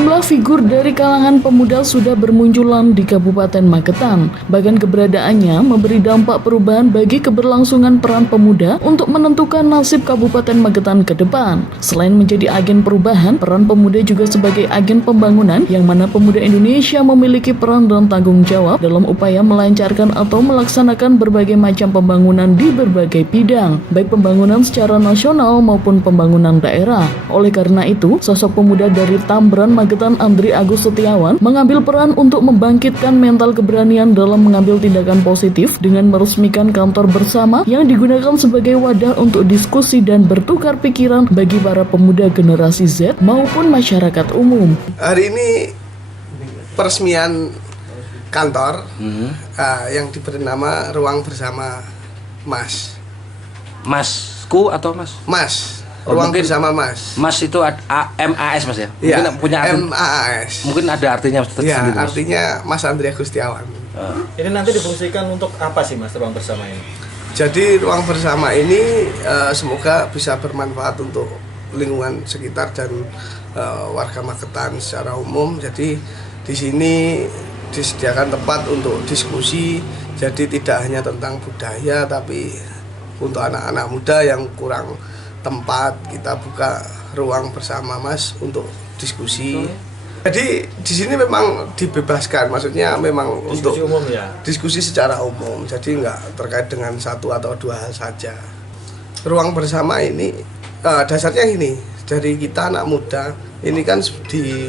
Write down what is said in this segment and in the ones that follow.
Sejumlah figur dari kalangan pemuda sudah bermunculan di Kabupaten Magetan. Bahkan keberadaannya memberi dampak perubahan bagi keberlangsungan peran pemuda untuk menentukan nasib Kabupaten Magetan ke depan. Selain menjadi agen perubahan, peran pemuda juga sebagai agen pembangunan yang mana pemuda Indonesia memiliki peran dan tanggung jawab dalam upaya melancarkan atau melaksanakan berbagai macam pembangunan di berbagai bidang, baik pembangunan secara nasional maupun pembangunan daerah. Oleh karena itu, sosok pemuda dari Tambran Magetan Andri Agus Setiawan mengambil peran untuk membangkitkan mental keberanian dalam mengambil tindakan positif dengan meresmikan kantor bersama yang digunakan sebagai wadah untuk diskusi dan bertukar pikiran bagi para pemuda generasi Z maupun masyarakat umum. Hari ini peresmian kantor yang diberi nama Ruang Bersama Mas. Masku atau Mas? Mas. Ruang Bersama Mas. Mas itu MAS Mas ya? Mungkin ya, punya MAS. Mungkin ada artinya tersendiri. Ya, artinya Mas Andri Agus Setiawan. Ini nanti difungsikan untuk apa sih Mas Ruang Bersama ini? Jadi Ruang Bersama ini semoga bisa bermanfaat untuk lingkungan sekitar dan warga Magetan secara umum. Jadi di sini disediakan tempat untuk diskusi. Jadi tidak hanya tentang budaya tapi untuk anak-anak muda yang kurang tempat, kita buka ruang bersama Mas untuk diskusi. Jadi di sini memang dibebaskan, maksudnya memang diskusi untuk umum ya. Diskusi secara umum, jadi nggak terkait dengan satu atau dua hal saja. Ruang bersama ini dasarnya ini dari kita anak muda. Ini kan di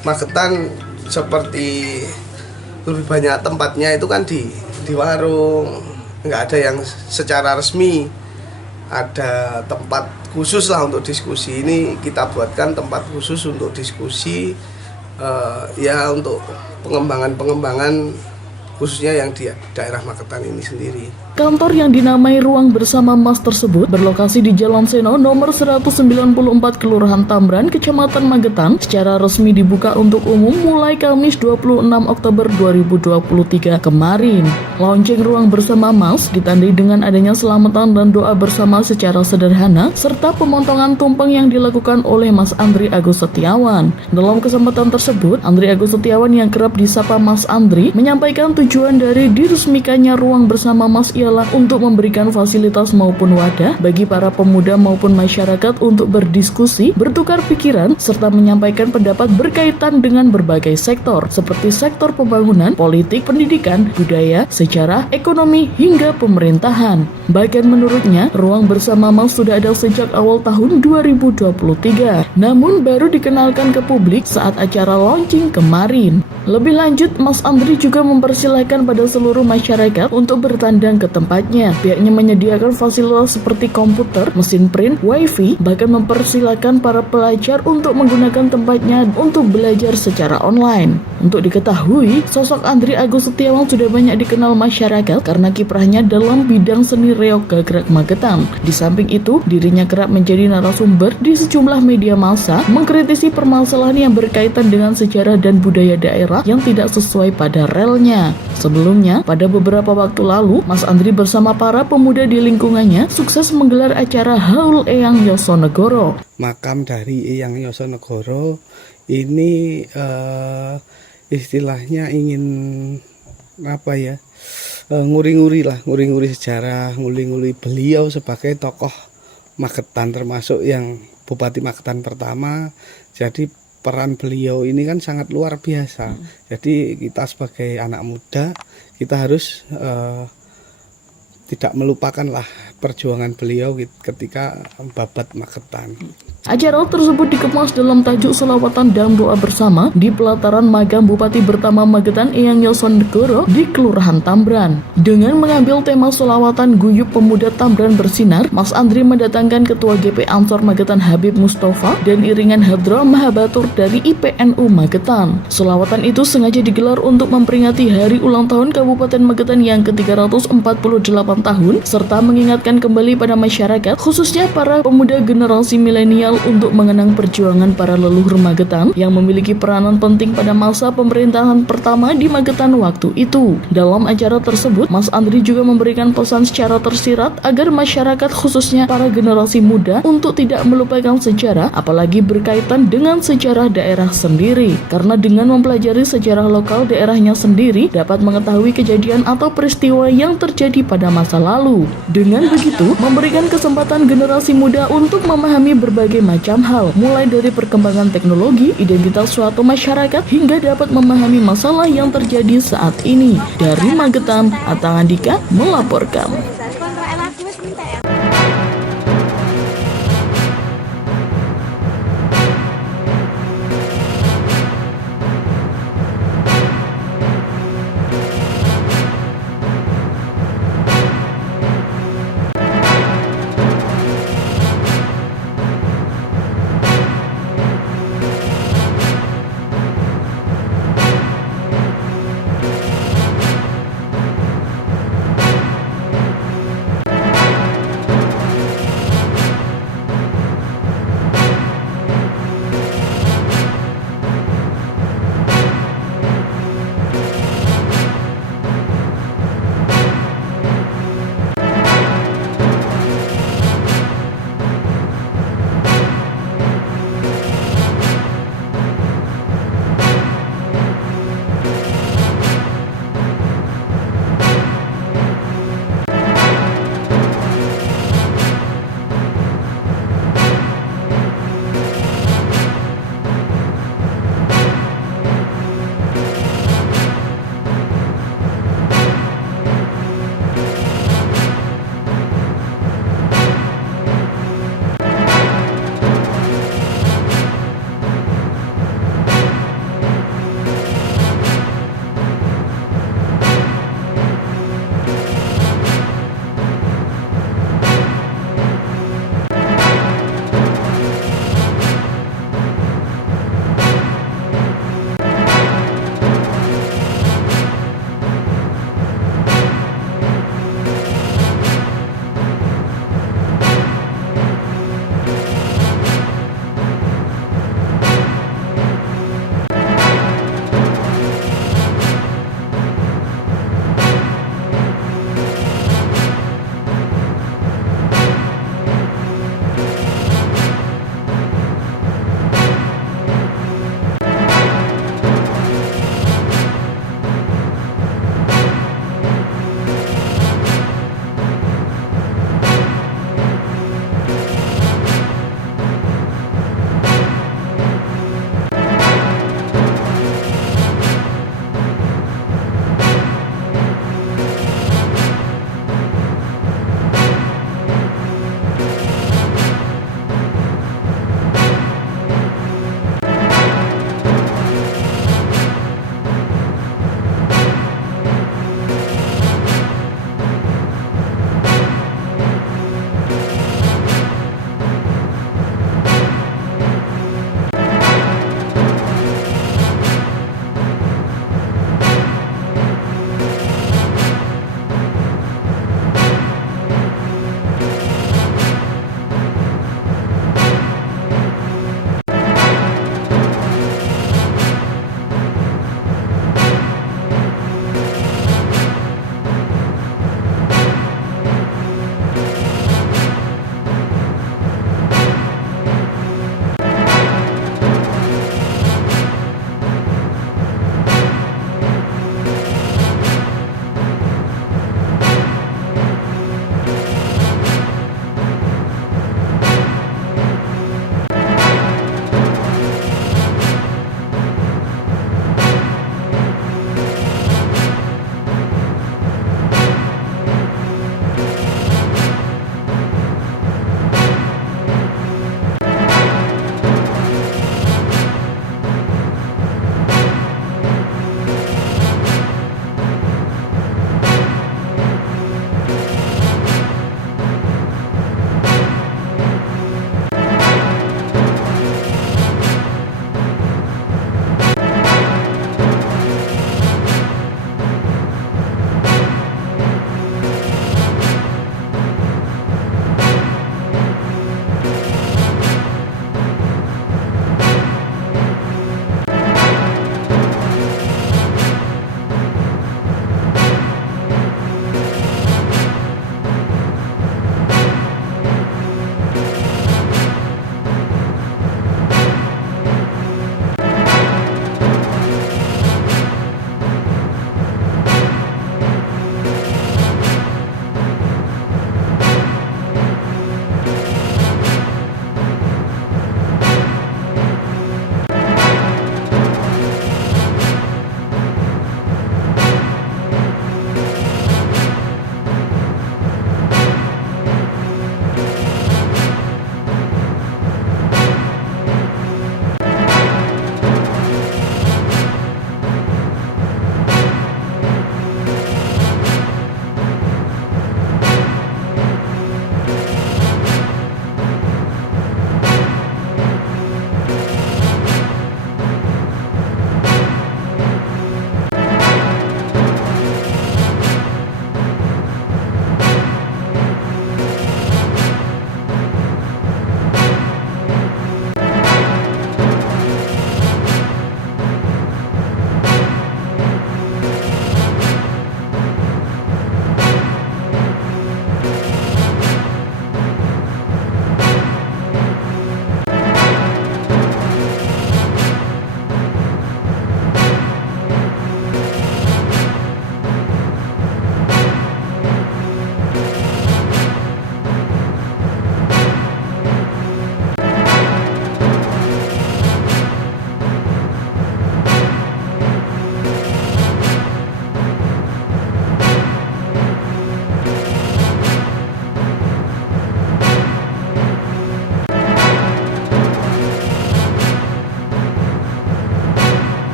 Magetan seperti lebih banyak tempatnya itu kan di warung, nggak ada yang secara resmi. Ada tempat khusus lah untuk diskusi. Ini kita buatkan tempat khusus untuk diskusi ya untuk pengembangan khususnya yang di daerah Magetan ini sendiri. Kantor yang dinamai Ruang Bersama Mas tersebut berlokasi di Jalan Seno nomor 194 Kelurahan Tambran, Kecamatan Magetan, secara resmi dibuka untuk umum mulai Kamis 26 Oktober 2023 kemarin. Launching Ruang Bersama Mas ditandai dengan adanya selamatan dan doa bersama secara sederhana serta pemotongan tumpeng yang dilakukan oleh Mas Andri Agus Setiawan. Dalam kesempatan tersebut, Andri Agus Setiawan yang kerap disapa Mas Andri menyampaikan tujuan dari diresmikannya Ruang Bersama Mas ialah untuk memberikan fasilitas maupun wadah bagi para pemuda maupun masyarakat untuk berdiskusi, bertukar pikiran, serta menyampaikan pendapat berkaitan dengan berbagai sektor, seperti sektor pembangunan, politik, pendidikan, budaya, sejarah, ekonomi, hingga pemerintahan. Bahkan menurutnya, Ruang Bersama Mas sudah ada sejak awal tahun 2023, namun baru dikenalkan ke publik saat acara launching kemarin. Lebih lanjut, Mas Andri juga mempersilahkan pada seluruh masyarakat untuk bertandang ke tempatnya. Pihaknya menyediakan fasilitas seperti komputer, mesin print, wifi, bahkan mempersilahkan para pelajar untuk menggunakan tempatnya untuk belajar secara online. Untuk diketahui, sosok Andri Agus Setiawan sudah banyak dikenal masyarakat karena kiprahnya dalam bidang seni reog gagrak Magetan. Di samping itu, dirinya kerap menjadi narasumber di sejumlah media massa, mengkritisi permasalahan yang berkaitan dengan sejarah dan budaya daerah yang tidak sesuai pada relnya. Sebelumnya, pada beberapa waktu lalu, Mas Andri bersama para pemuda di lingkungannya sukses menggelar acara Haul Eyang Yosonegoro. Makam dari Eyang Yosonegoro ini istilahnya ingin nguri-nguri sejarah, nguri-nguri beliau sebagai tokoh Magetan, termasuk yang Bupati Magetan pertama. Jadi peran beliau ini kan sangat luar biasa. Jadi kita sebagai anak muda, kita harus tidak melupakanlah perjuangan beliau ketika babat Magetan. Acara tersebut dikemas dalam tajuk selawatan dan doa bersama di pelataran makam Bupati pertama Magetan Eyang Yosonegoro di Kelurahan Tambran. Dengan mengambil tema selawatan guyup pemuda Tambran bersinar, Mas Andri mendatangkan Ketua GP Ansor Magetan Habib Mustafa dan iringan Hadra Mahabatur dari IPNU Magetan. Selawatan itu sengaja digelar untuk memperingati hari ulang tahun Kabupaten Magetan yang ke-348 puluhan tahun, serta mengingatkan kembali pada masyarakat, khususnya para pemuda generasi milenial untuk mengenang perjuangan para leluhur Magetan yang memiliki peranan penting pada masa pemerintahan pertama di Magetan waktu itu. Dalam acara tersebut, Mas Andri juga memberikan pesan secara tersirat agar masyarakat khususnya para generasi muda untuk tidak melupakan sejarah, apalagi berkaitan dengan sejarah daerah sendiri. Karena dengan mempelajari sejarah lokal daerahnya sendiri, dapat mengetahui kejadian atau peristiwa yang terjadi pada masa lalu. Dengan begitu, memberikan kesempatan generasi muda untuk memahami berbagai macam hal, mulai dari perkembangan teknologi, identitas suatu masyarakat, hingga dapat memahami masalah yang terjadi saat ini. Dari Magetan, Atang Andika melaporkan.